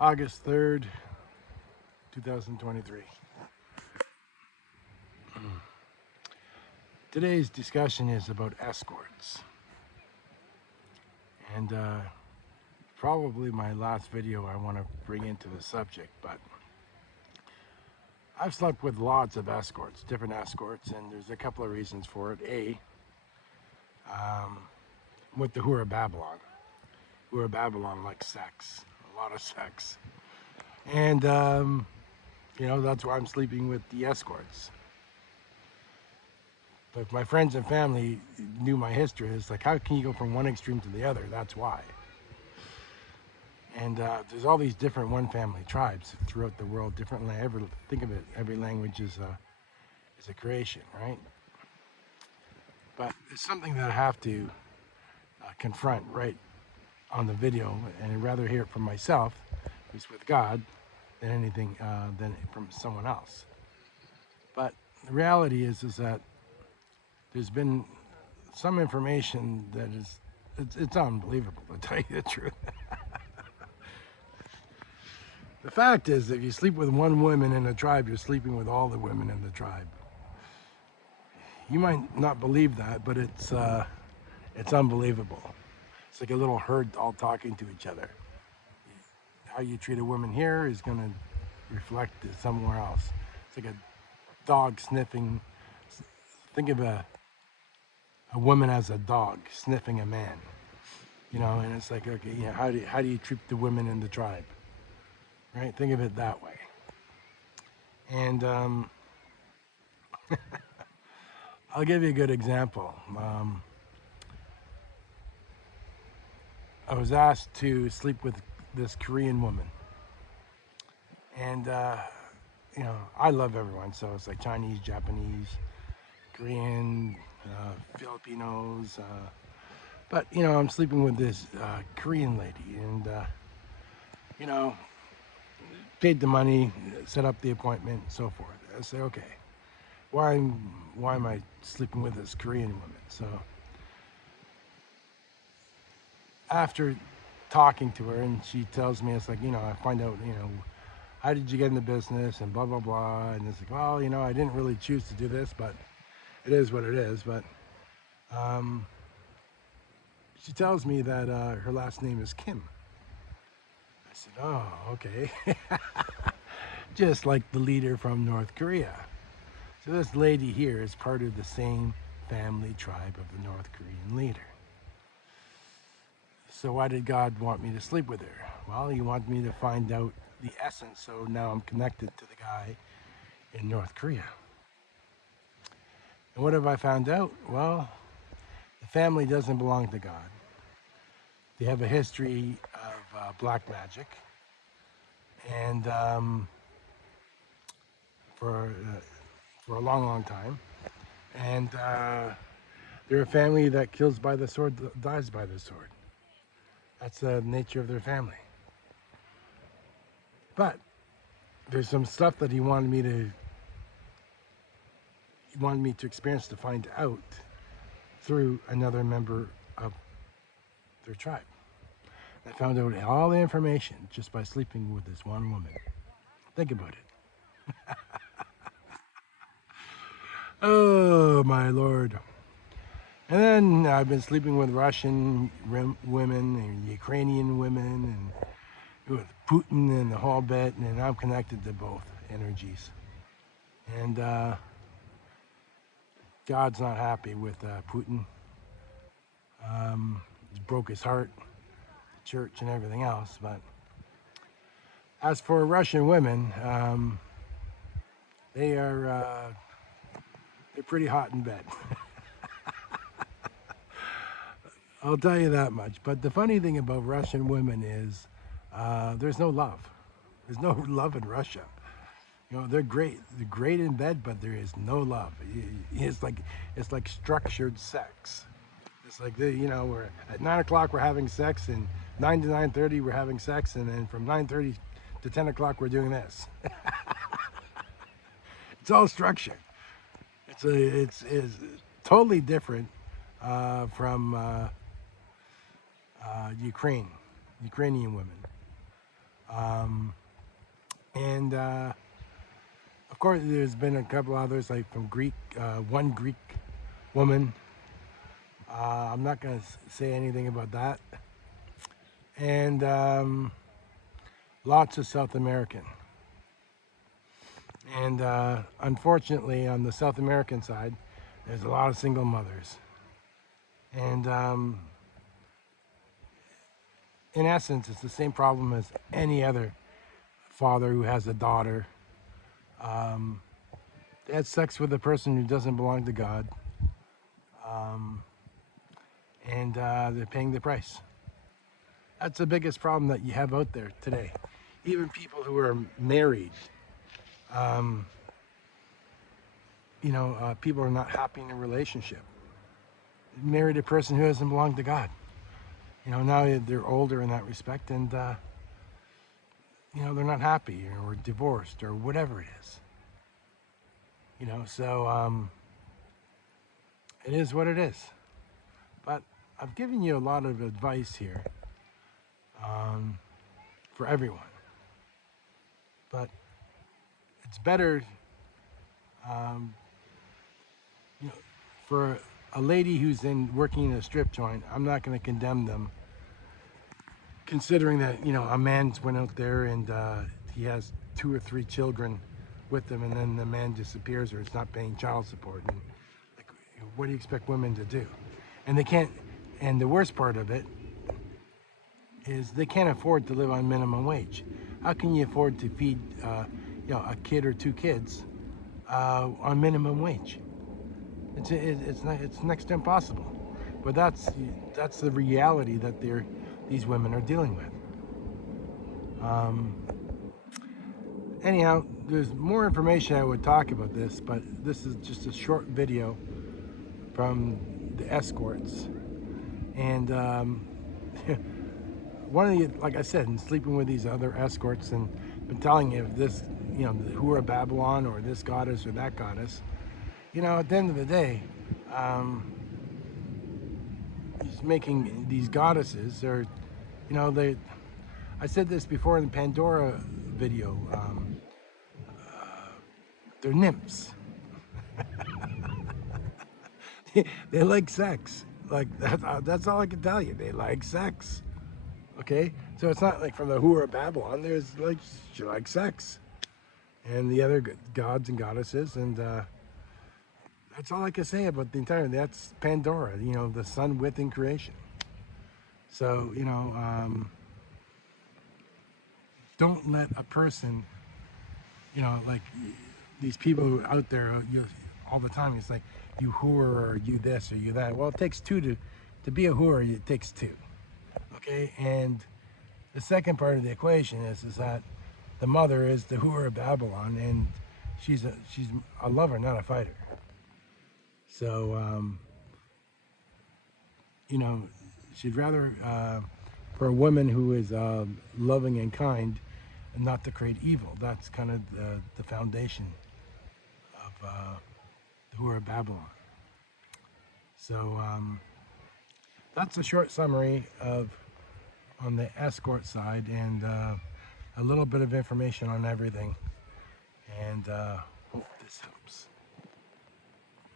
August 3rd, 2023. Today's discussion is about escorts. And probably my last video I want to bring into the subject, but I've slept with lots of escorts, different escorts, and there's a couple of reasons for it. With the Hura Babylon. Hura Babylon likes sex, a lot of sex. And, that's why I'm sleeping with the escorts. But if my friends and family knew my history, it's like, how can you go from one extreme to the other? That's why. And there's all these different one-family tribes throughout the world. Think of it, every language is a creation, right? But it's something that I have to confront right on the video, and I'd rather hear it from myself, who's with God, than anything than from someone else. But the reality is that there's been some information that it's unbelievable, to tell you the truth. The fact is, if you sleep with one woman in a tribe, you're sleeping with all the women in the tribe. You might not believe that, but it's unbelievable. It's like a little herd all talking to each other. How you treat a woman here is going to reflect it somewhere else. It's like a dog sniffing. Think of a woman as a dog sniffing a man, and it's like, okay, how do you treat the women in the tribe, right? Think of it that way. And I'll give you a good example. I was asked to sleep with this Korean woman, and I love everyone, so it's like Chinese, Japanese, Korean, Filipinos, but I'm sleeping with this Korean lady, and paid the money, set up the appointment, and so forth. I say, okay, why am I sleeping with this Korean woman? So after talking to her, and she tells me, it's like, I find out, how did you get in the business, and blah blah blah, and it's like, well, I didn't really choose to do this, but it is what it is. But she tells me that her last name is Kim. I said, oh, okay. Just like the leader from North Korea. So this lady here is part of the same family tribe of the North Korean leader. So why did God want me to sleep with her? Well, he wanted me to find out the essence, so now I'm connected to the guy in North Korea. And what have I found out? Well, the family doesn't belong to God. They have a history of black magic, and for a long, long time. And they're a family that kills by the sword, dies by the sword. That's the nature of their family. But there's some stuff that he wanted me to experience, to find out through another member of their tribe. I found out all the information just by sleeping with this one woman. Think about it. Oh my Lord. And then I've been sleeping with Russian women and Ukrainian women and with Putin and the whole bit, and I'm connected to both energies. And God's not happy with Putin. He broke his heart, the church and everything else. But as for Russian women, they're pretty hot in bed. I'll tell you that much. But the funny thing about Russian women is there's no love. There's no love in Russia. They're great. They're great in bed, but there is no love. It's like structured sex. It's like we're at 9 o'clock we're having sex, and 9 to 9:30 we're having sex, and then from 9:30 to 10 o'clock we're doing this. It's all structured. It's totally different from Ukrainian women. Um, and of course, there's been a couple others, like from one Greek woman. I'm not going to say anything about that. And lots of South American. And unfortunately, on the South American side, there's a lot of single mothers. And in essence, it's the same problem as any other father who has a daughter. They had sex with a person who doesn't belong to God. And they're paying the price. That's the biggest problem that you have out there today. Even people who are married, people are not happy in a relationship. Married a person who doesn't belong to God. Now they're older in that respect, and they're not happy or divorced or whatever it is. So it is what it is. But I've given you a lot of advice here for everyone. But it's better, for a lady who's working in a strip joint. I'm not going to condemn them, considering that a man's went out there and he has 2 or 3 children with him, and then the man disappears or is not paying child support. And like, what do you expect women to do? And they can't. And the worst part of it is they can't afford to live on minimum wage. How can you afford to feed a kid or 2 kids on minimum wage? It's next to impossible. But that's the reality that these women are dealing with. Anyhow, there's more information I would talk about this, but this is just a short video from the Escorts. And one of the, like I said, in sleeping with these other escorts and been telling you if this, who are Babylon or this goddess or that goddess, at the end of the day, he's making these goddesses, or, I said this before in the Pandora video, they're nymphs. They like sex. Like, that's all I can tell you. They like sex. Okay? So it's not like from the Who of Babylon. There's like, she likes sex. And the other gods and goddesses. And that's all I can say about the entire, that's Pandora, the sun within creation. So, don't let a person, like these people who are out there all the time, it's like, you whore, or you this, or you that. Well, it takes 2 to be a whore. It takes 2. Okay? And the second part of the equation is that the mother is the whore of Babylon, and she's a lover, not a fighter. So, she'd rather, for a woman who is loving and kind, and not to create evil. That's kind of the foundation of the whore of Babylon. So that's a short summary on the escort side, and a little bit of information on everything. And hope this helps.